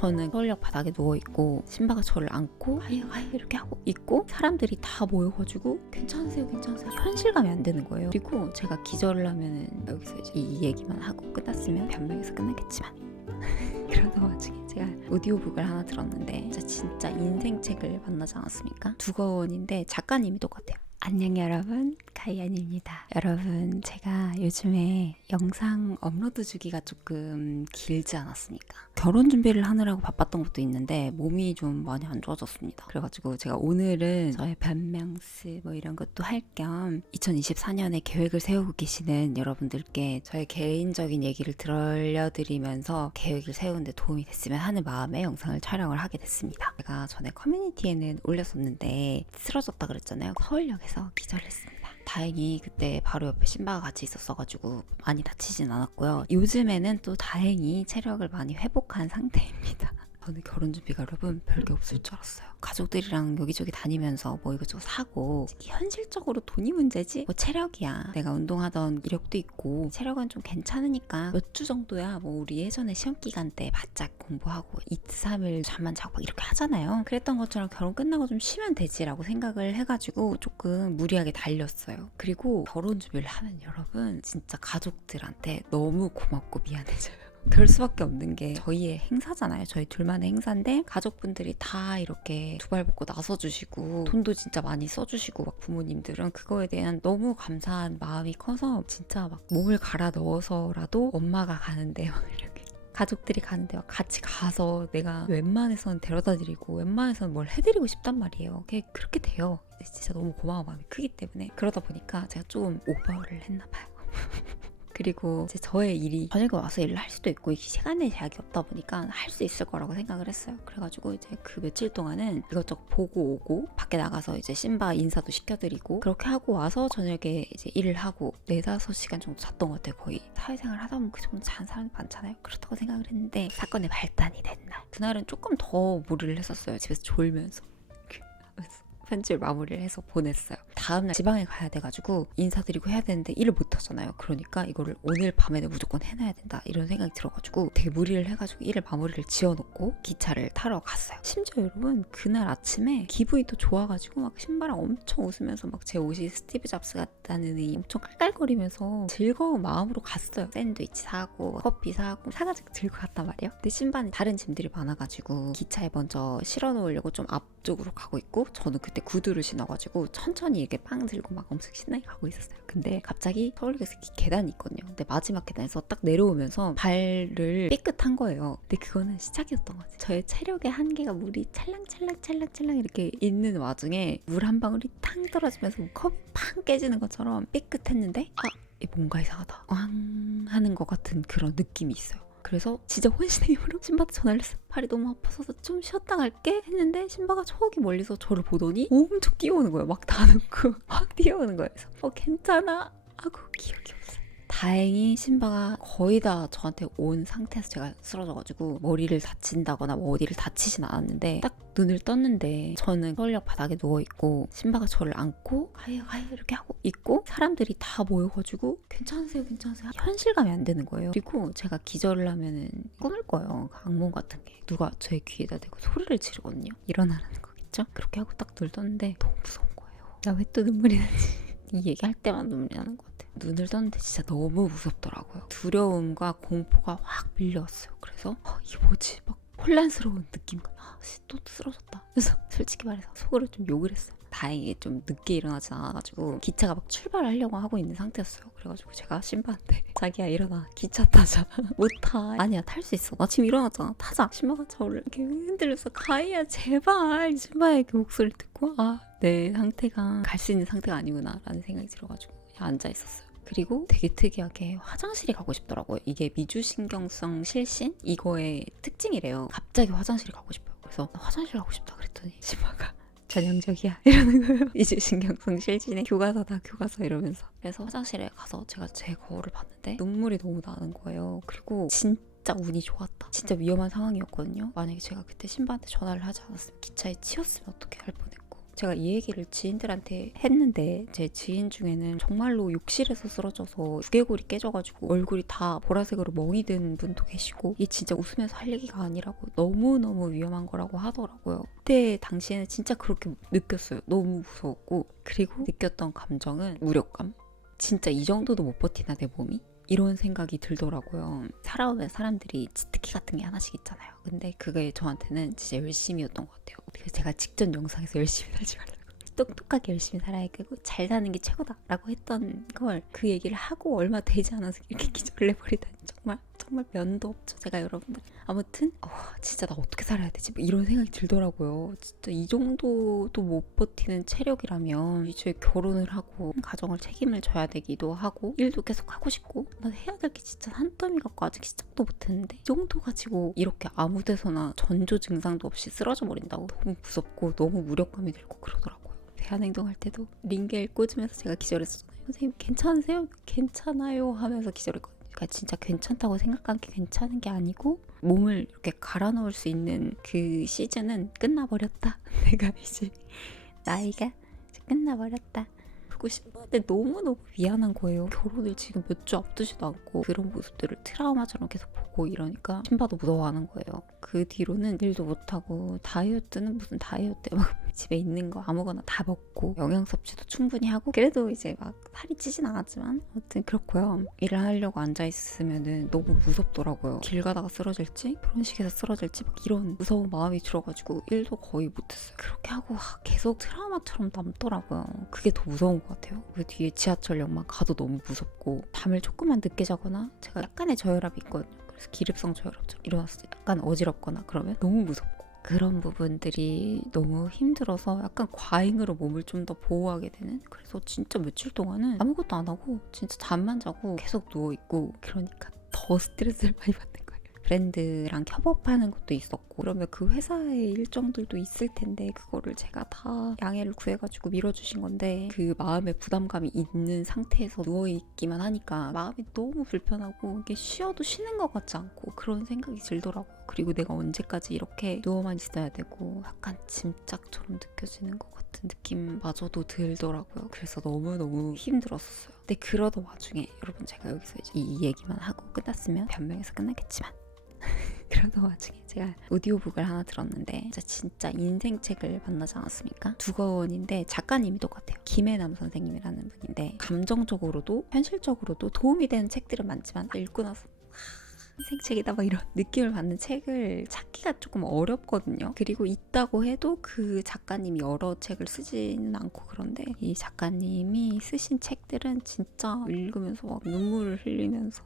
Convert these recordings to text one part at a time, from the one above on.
저는 서울역 바닥에 누워있고 신바가 저를 안고 하이 이렇게 하고 있고 사람들이 다 모여가지고 괜찮으세요 현실감이 안 되는 거예요. 그리고 제가 기절을 하면은 여기서 이제 이 얘기만 하고 끝났으면 변명에서 끝나겠지만 그러던 와중에 제가 오디오북을 하나 들었는데 진짜 인생책을 만나지 않았습니까? 두 권인데 작가님이 똑같아요. 안녕 여러분, 가이안입니다. 여러분, 제가 요즘에 영상 업로드 주기가 조금 길지 않았습니까? 결혼 준비를 하느라고 바빴던 것도 있는데 몸이 좀 많이 안 좋아졌습니다. 그래가지고 제가 오늘은 저의 변명스 뭐 이런 것도 할 겸 2024년에 계획을 세우고 계시는 여러분들께 저의 개인적인 얘기를 들려드리면서 계획을 세우는데 도움이 됐으면 하는 마음에 영상을 촬영을 하게 됐습니다. 제가 전에 커뮤니티에는 올렸었는데 쓰러졌다 그랬잖아요. 서울역에서 기절했습니다. 다행히 그때 바로 옆에 신바가 같이 있었어가지고 많이 다치진 않았고요. 요즘에는 또 다행히 체력을 많이 회복한 상태입니다. 저는 결혼 준비가 여러분 별게 없을 줄 알았어요. 가족들이랑 여기저기 다니면서 뭐 이것저것 사고 현실적으로 돈이 문제지 뭐 체력이야. 내가 운동하던 이력도 있고 체력은 좀 괜찮으니까 몇 주 정도야 뭐 우리 예전에 시험기간 때 바짝 공부하고 이틀 3일 잠만 자고 막 이렇게 하잖아요. 그랬던 것처럼 결혼 끝나고 좀 쉬면 되지라고 생각을 해가지고 조금 무리하게 달렸어요. 그리고 결혼 준비를 하면 여러분 진짜 가족들한테 너무 고맙고 미안해져요. 그럴 수밖에 없는 게 저희의 행사잖아요. 저희 둘만의 행사인데 가족분들이 다 이렇게 두 발 벗고 나서주시고 돈도 진짜 많이 써주시고 막 부모님들은 그거에 대한 너무 감사한 마음이 커서 진짜 막 몸을 갈아 넣어서라도 엄마가 가는데 막 이렇게 가족들이 가는데 막 같이 가서 내가 웬만해선 데려다 드리고 웬만해선 뭘 해드리고 싶단 말이에요. 그렇게 돼요. 진짜 너무 고마운 마음이 크기 때문에 그러다 보니까 제가 좀 오버를 했나 봐요. 그리고 이제 저의 일이 저녁에 와서 일을 할 수도 있고 시간에 제약이 없다 보니까 할 수 있을 거라고 생각을 했어요. 그래가지고 이제 그 며칠 동안은 이것저것 보고 오고 밖에 나가서 이제 신바 인사도 시켜드리고 그렇게 하고 와서 저녁에 이제 일을 하고 4-5시간 정도 잤던 것 같아요. 거의 사회생활 하다 보면 그 정도 자는 사람이 많잖아요. 그렇다고 생각을 했는데 사건의 발단이 된 날 그날은 조금 더 무리를 했었어요. 집에서 졸면서 편집을 마무리를 해서 보냈어요. 다음날 지방에 가야 돼가지고 인사드리고 해야 되는데 일을 못 하잖아요. 그러니까 이거를 오늘 밤에는 무조건 해놔야 된다 이런 생각이 들어가지고 되게 무리를 해가지고 일을 마무리를 지어놓고 기차를 타러 갔어요. 심지어 여러분 그날 아침에 기분이 또 좋아가지고 막 신바랑 엄청 웃으면서 막 제 옷이 스티브 잡스 같다느니 엄청 깔깔거리면서 즐거운 마음으로 갔어요. 샌드위치 사고 커피 사고 사가지고 들고 갔단 말이에요. 근데 신바는 다른 짐들이 많아가지고 기차에 먼저 실어놓으려고 좀 앞쪽으로 가고 있고 저는 그때 구두를 신어가지고 천천히 이렇게 빵 들고 막 엄청 신나게 가고 있었어요. 근데 갑자기 서울역에서 계단이 있거든요. 근데 마지막 계단에서 딱 내려오면서 발을 삐끗한 거예요. 근데 그거는 시작이었던 거지. 저의 체력의 한계가 물이 찰랑찰랑 이렇게 있는 와중에 물 한 방울이 탕 떨어지면서 컵이 팡 깨지는 것처럼 삐끗했는데 이 뭔가 이상하다 왕 하는 것 같은 그런 느낌이 있어요. 그래서 진짜 혼신의 힘으로 신바한테 전화를 했어요. 발이 너무 아파서 좀 쉬었다 갈게 했는데 신바가 저기 멀리서 저를 보더니 엄청 뛰어오는 거예요. 막 다 놓고 확 뛰어오는 거예요. 그래서 괜찮아 하고 기억이 없어요. 다행히 신바가 거의 다 저한테 온 상태에서 제가 쓰러져가지고 머리를 다친다거나 뭐 어디를 다치진 않았는데 딱 눈을 떴는데 저는 서울역 바닥에 누워있고 신바가 저를 안고 하이 이렇게 하고 있고 사람들이 다 모여가지고 괜찮으세요 현실감이 안 되는 거예요. 그리고 제가 기절을 하면은 꿈을 꿔요. 악몽 같은 게 누가 제 귀에다 대고 소리를 지르거든요. 일어나라는 거겠죠? 그렇게 하고 딱 눈을 떴는데 너무 무서운 거예요. 나 왜 또 눈물이 나지? 이 얘기할 때만 눈물이 나는 것 같아요. 눈을 떴는데 진짜 너무 무섭더라고요. 두려움과 공포가 확 밀려왔어요. 그래서 이게 뭐지? 막 혼란스러운 느낌과 또 쓰러졌다. 그래서 솔직히 말해서 속으로 좀 욕을 했어요. 다행히 좀 늦게 일어나진 않아가지고 기차가 막 출발하려고 하고 있는 상태였어요. 그래가지고 제가 신바한테 자기야 일어나 기차 타자. 못 타. 아니야 탈 수 있어. 나 지금 일어났잖아. 타자. 신바가 저를 이렇게 흔들려서 가희야 제발. 신바의 그 목소리를 듣고 내 상태가 갈 수 있는 상태가 아니구나 라는 생각이 들어가지고 그냥 앉아있었어요. 그리고 되게 특이하게 화장실이 가고 싶더라고요. 이게 미주신경성 실신? 이거의 특징이래요. 갑자기 화장실이 가고 싶어요. 그래서 화장실 가고 싶다 그랬더니 신바가 전형적이야 이러는 거예요. 미주신경성 실신의 교과서다 교과서 이러면서. 그래서 화장실에 가서 제가 제 거울을 봤는데 눈물이 너무 나는 거예요. 그리고 진짜 운이 좋았다. 진짜 위험한 상황이었거든요. 만약에 제가 그때 신바한테 전화를 하지 않았으면 기차에 치였으면 어떻게 할 뻔했고 제가 이 얘기를 지인들한테 했는데 제 지인 중에는 정말로 욕실에서 쓰러져서 두개골이 깨져가지고 얼굴이 다 보라색으로 멍이 든 분도 계시고, 이 진짜 웃으면서 할 얘기가 아니라고 너무너무 위험한 거라고 하더라고요. 그때 당시에는 진짜 그렇게 느꼈어요. 너무 무서웠고, 그리고 느꼈던 감정은 무력감. 진짜 이 정도도 못 버티나 내 몸이? 이런 생각이 들더라고요. 살아오면 사람들이 치트키 같은 게 하나씩 있잖아요. 근데 그게 저한테는 진짜 열심이었던 것 같아요. 그래서 제가 직전 영상에서 열심히 살지 말라고, 똑똑하게 열심히 살아야 되고 잘 사는 게 최고다라고 했던 걸 그 얘기를 하고 얼마 되지 않아서 이렇게 기절을 해버리다니, 정말 면도 없죠, 제가 여러분들. 아무튼 진짜 나 어떻게 살아야 되지? 뭐 이런 생각이 들더라고요. 진짜 이 정도도 못 버티는 체력이라면 이제 결혼을 하고 가정을 책임을 져야 되기도 하고 일도 계속 하고 싶고, 난 해야 될 게 진짜 산더미 같고 아직 시작도 못했는데 이 정도 가지고 이렇게 아무 데서나 전조 증상도 없이 쓰러져 버린다고? 너무 무섭고 너무 무력감이 들고 그러더라고요. 대한행동할 때도 링겔 꽂으면서 제가 기절했었잖아요. 선생님 괜찮으세요? 괜찮아요 하면서 기절했거든요. 그러니까 진짜 괜찮다고 생각한 게 괜찮은 게 아니고 몸을 이렇게 갈아 넣을 수 있는 그 시즌은 끝나버렸다. 내가 이제 나이가 이제 끝나버렸다. 그러고 싶은데 너무너무 미안한 거예요. 결혼을 지금 몇 주 앞두지도 않고 그런 모습들을 트라우마처럼 계속 보고 이러니까 신바도 무서워하는 거예요. 그 뒤로는 일도 못하고 다이어트는 무슨 다이어트, 막 집에 있는 거 아무거나 다 먹고 영양 섭취도 충분히 하고, 그래도 이제 막 살이 찌진 않았지만 아무튼 그렇고요. 일을 하려고 앉아있으면은 너무 무섭더라고요. 길 가다가 쓰러질지, 결혼식에서 쓰러질지 막 이런 무서운 마음이 들어가지고 일도 거의 못했어요. 그렇게 하고 계속 트라우마처럼 남더라고요. 그게 더 무서운 것 같아요. 그 뒤에 지하철역만 가도 너무 무섭고, 잠을 조금만 늦게 자거나, 제가 약간의 저혈압이 있거든요. 그래서 기립성 저혈압처럼 일어났을 때 약간 어지럽거나 그러면 너무 무섭고, 그런 부분들이 너무 힘들어서 약간 과잉으로 몸을 좀 더 보호하게 되는, 그래서 진짜 며칠 동안은 아무것도 안 하고 진짜 잠만 자고 계속 누워있고, 그러니까 더 스트레스를 많이 받는 거예요. 브랜드랑 협업하는 것도 있었고, 그러면 그 회사의 일정들도 있을 텐데 그거를 제가 다 양해를 구해가지고 밀어주신 건데, 그 마음의 부담감이 있는 상태에서 누워있기만 하니까 마음이 너무 불편하고 이게 쉬어도 쉬는 것 같지 않고 그런 생각이 들더라고요. 그리고 내가 언제까지 이렇게 누워만 있어야 되고 약간 짐짝처럼 느껴지는 것 같은 느낌마저도 들더라고요. 그래서 너무너무 힘들었어요. 근데 그러던 와중에 여러분, 제가 여기서 이제 이 얘기만 하고 끝났으면 변명해서 끝나겠지만 그러던 와중에 제가 오디오북을 하나 들었는데 진짜 인생책을 만나지 않았습니까? 두권인데 작가님이 똑같아요. 김혜남 선생님이라는 분인데, 감정적으로도 현실적으로도 도움이 되는 책들은 많지만 읽고 나서 인생책이다 막 이런 느낌을 받는 책을 찾기가 조금 어렵거든요. 그리고 있다고 해도 그 작가님이 여러 책을 쓰지는 않고, 그런데 이 작가님이 쓰신 책들은 진짜 읽으면서 막 눈물을 흘리면서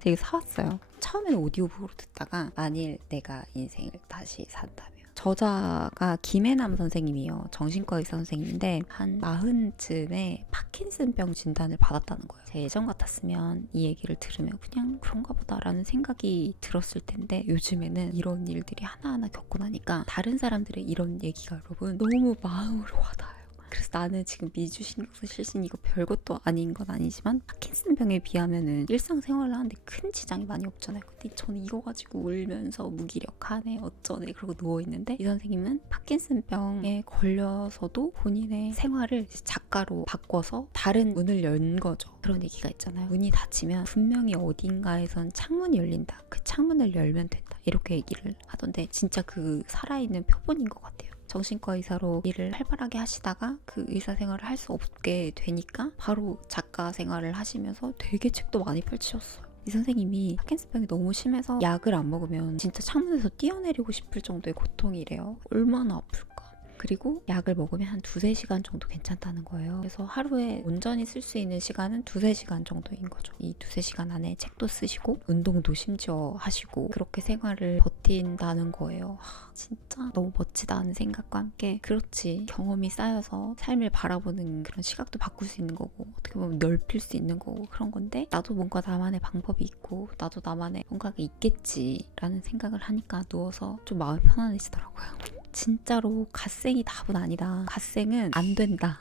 되게 사왔어요. 처음에는 오디오북으로 듣다가 만일 내가 인생을 다시 산다면, 저자가 김혜남 선생님이에요. 정신과 의사 선생님인데 한 40쯤에 파킨슨병 진단을 받았다는 거예요. 제 예전 같았으면 이 얘기를 들으면 그냥 그런가 보다라는 생각이 들었을 텐데, 요즘에는 이런 일들이 하나하나 겪고 나니까 다른 사람들의 이런 얘기가 여러분 너무 마음으로 와닿아요. 그래서 나는 지금 미주신경성 실신 이거 별것도 아닌 건 아니지만 파킨슨병에 비하면은 일상생활을 하는데 큰 지장이 많이 없잖아요. 근데 저는 이거 가지고 울면서 무기력하네 어쩌네 그러고 누워있는데, 이 선생님은 파킨슨병에 걸려서도 본인의 생활을 작가로 바꿔서 다른 문을 연 거죠. 그런 얘기가 있잖아요. 문이 닫히면 분명히 어딘가에선 창문이 열린다. 그 창문을 열면 된다. 이렇게 얘기를 하던데 진짜 그 살아있는 표본인 것 같아요. 정신과 의사로 일을 활발하게 하시다가 그 의사 생활을 할 수 없게 되니까 바로 작가 생활을 하시면서 되게 책도 많이 펼치셨어요. 이 선생님이 파킨슨병이 너무 심해서 약을 안 먹으면 진짜 창문에서 뛰어내리고 싶을 정도의 고통이래요. 얼마나 아플까. 그리고 약을 먹으면 한 2-3시간 정도 괜찮다는 거예요. 그래서 하루에 온전히 쓸 수 있는 시간은 2-3시간 정도인 거죠. 이 2-3시간 안에 책도 쓰시고 운동도 심지어 하시고 그렇게 생활을 버틴다는 거예요. 진짜 너무 멋지다 하는 생각과 함께, 그렇지, 경험이 쌓여서 삶을 바라보는 그런 시각도 바꿀 수 있는 거고 어떻게 보면 넓힐 수 있는 거고 그런 건데, 나도 뭔가 나만의 방법이 있고 나도 나만의 뭔가가 있겠지라는 생각을 하니까 누워서 좀 마음이 편안해지더라고요. 진짜로 갓생이 답은 아니다. 갓생은 안 된다.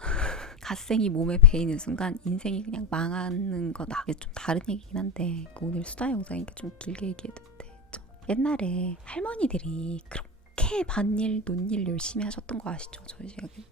갓생이 몸에 배이는 순간 인생이 그냥 망하는 거다. 이게 좀 다른 얘기긴 한데 오늘 수다 영상이니까 좀 길게 얘기해도 되죠. 옛날에 할머니들이 그렇게 그렇게 밭일 논일 열심히 하셨던 거 아시죠? 저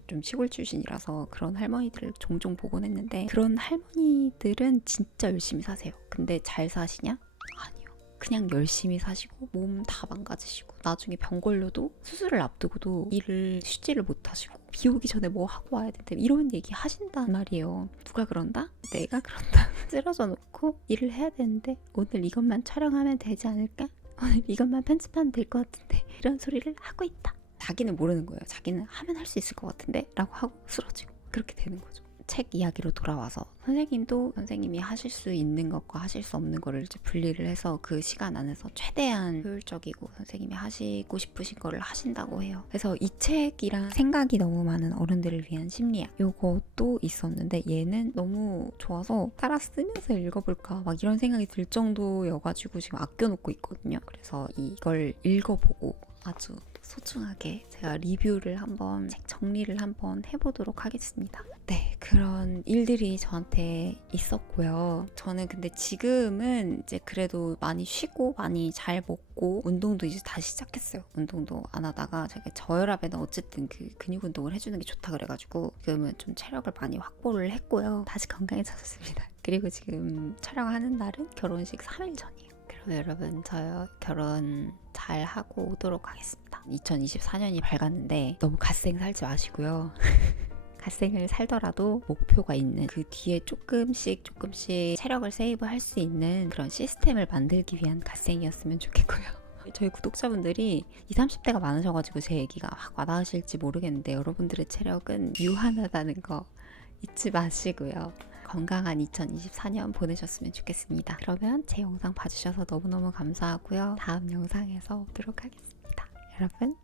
좀 시골 출신이라서 그런 할머니들을 종종 보곤 했는데 그런 할머니들은 진짜 열심히 사세요. 근데 잘 사시냐? 아니요. 그냥 열심히 사시고 몸 다 망가지시고 나중에 병 걸려도 수술을 앞두고도 일을 쉬지를 못하시고 비 오기 전에 뭐 하고 와야 된대 이런 얘기 하신단 말이에요. 누가 그런다? 내가 그런다. 쓰러져 놓고 일을 해야 되는데 오늘 이것만 촬영하면 되지 않을까? 오늘 이것만 편집하면 될 것 같은데 이런 소리를 하고 있다. 자기는 모르는 거예요. 자기는 하면 할 수 있을 것 같은데 라고 하고 쓰러지고 그렇게 되는 거죠. 책 이야기로 돌아와서 선생님도 선생님이 하실 수 있는 것과 하실 수 없는 거를 이제 분리를 해서 그 시간 안에서 최대한 효율적이고 선생님이 하시고 싶으신 거를 하신다고 해요. 그래서 이 책이랑 생각이 너무 많은 어른들을 위한 심리학 요것도 있었는데 얘는 너무 좋아서 따라 쓰면서 읽어볼까 막 이런 생각이 들 정도여가지고 지금 아껴놓고 있거든요. 그래서 이걸 읽어보고 아주 소중하게 제가 리뷰를 한번 책 정리를 한번 해보도록 하겠습니다. 네, 그런 일들이 저한테 있었고요. 저는 근데 지금은 이제 그래도 많이 쉬고 많이 잘 먹고 운동도 이제 다시 시작했어요. 운동도 안 하다가 제가 저혈압에는 어쨌든 그 근육 운동을 해주는 게 좋다 그래가지고 지금은 좀 체력을 많이 확보를 했고요. 다시 건강해졌습니다. 그리고 지금 촬영하는 날은 결혼식 3일 전이에요. 그럼 여러분 저 결혼 잘 하고 오도록 하겠습니다. 2024년이 밝았는데 너무 갓생 살지 마시고요. 갓생을 살더라도 목표가 있는 그 뒤에 조금씩 체력을 세이브할 수 있는 그런 시스템을 만들기 위한 갓생이었으면 좋겠고요. 저희 구독자분들이 20, 30대가 많으셔가지고 제 얘기가 확 와닿으실지 모르겠는데 여러분들의 체력은 유한하다는 거 잊지 마시고요. 건강한 2024년 보내셨으면 좋겠습니다. 그러면 제 영상 봐주셔서 너무너무 감사하고요. 다음 영상에서 오도록 하겠습니다. 여러분